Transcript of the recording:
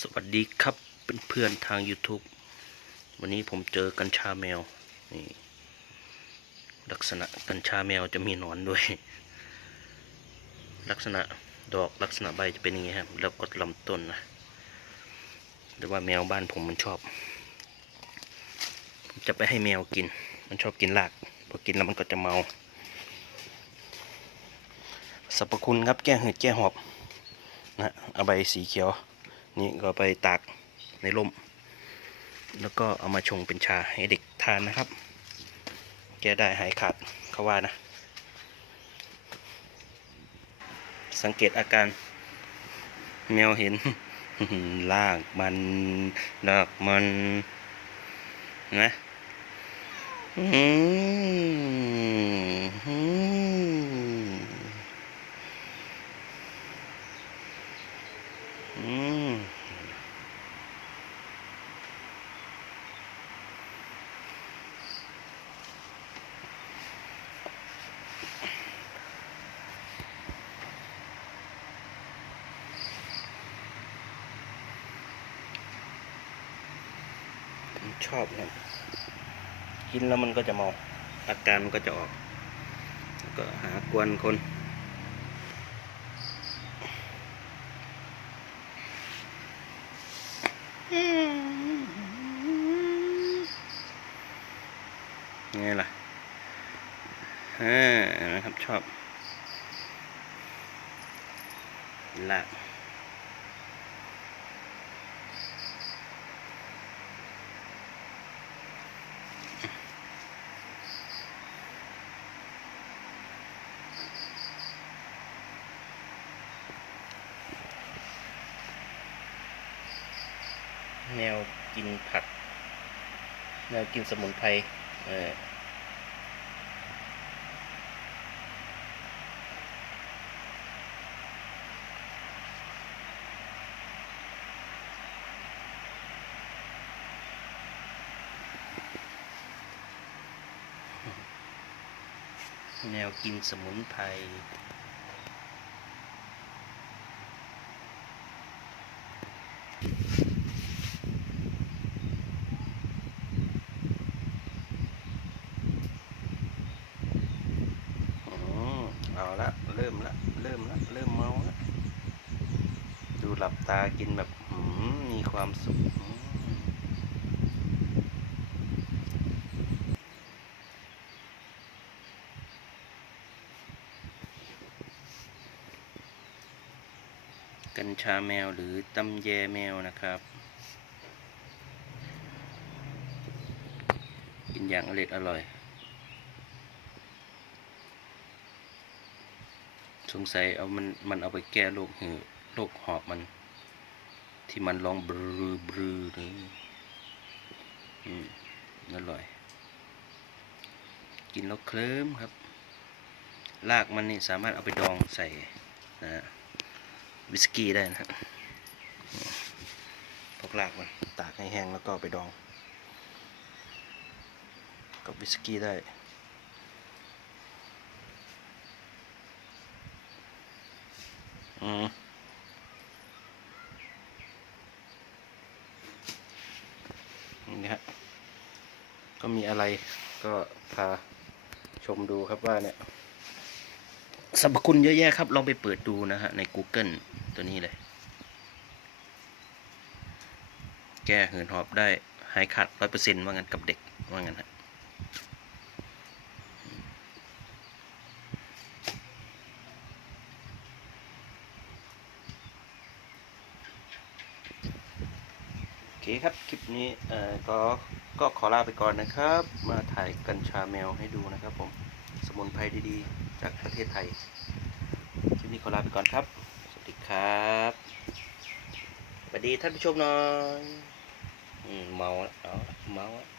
สวัสดีครับเพื่อนๆทาง YouTube วันนี้ผมเจอกัญชาแมวนี่ลักษณะกัญชาแมวจะมีหนอนด้วย ลักษณะดอกลักษณะใบจะเป็นอย่างนี้ครับแล้วก็ลำต้นนะหรือว่าแมวบ้านผมมันชอบผมจะไปให้แมวกิน มันชอบกินรากพอกินแล้วมันก็จะเมาสรรพคุณครับแก้หืดแก้หอบนะเอาใบสีเขียว นี่ก็ไปตากในร่ม แล้วก็เอามาชงเป็นชาให้เด็กทานนะครับแก้ได้หายขาดเขาว่านะ สังเกตอาการแมวเห็น ลากมันลากมันนะอืม ชอบครับ กินแล้วมันก็จะเมาอาการมันก็จะออกแล้วก็หากวนคน ไงล่ะฮ่านะครับชอบลาก นวกินผัก แนวกินสมุนไพรเออแนวกินสมุนไพร อืมเอาละเริ่ มละเริ่มละเริ่มเมาละดูหลับตากินแบบอืมมีความสุขกัญชาแมวหรือตำแยแมวนะครับ กินอย่างอร่อยอร่อย สงสัยเอามันมันเอาไปแก้โรคหือโรคหอบมัน ที่มันร้องบรือบรือนี่อืมอร่อย กินแล้วเคลิ้มครับรากมันนี่สามารถเอาไปดองใส่นะฮะวิสกี้ได้นะครับพวกรากมันตากให้แห้งแล้วก็ไปดอง กับวิสกี้ได้ อืมนี่ฮะก็มีอะไรก็พาชมดูครับว่าเนี่ยสรรพคุณเยอะแยะครับ ลองไปเปิดดูนะฮะ ใน Google ตัวนี้เลย แก้หืนหอบได้หายขาดร้อยเปอร์เซ็นต์ว่างั้นกับเด็กว่างั้นฮะ เคครับ คลิปนี้เอ่อก็ก็ขอลาไปก่อนนะครับ มาถ่ายกัญชาแมวให้ดูนะครับผม สมุนไพรดีๆ จากประเทศไทย คลิปนี้ขอลาไปก่อนครับ สวัสดีครับสวัสดีท่านผู้ชมหน่อย อืม เมาแล้วเมาแล้ว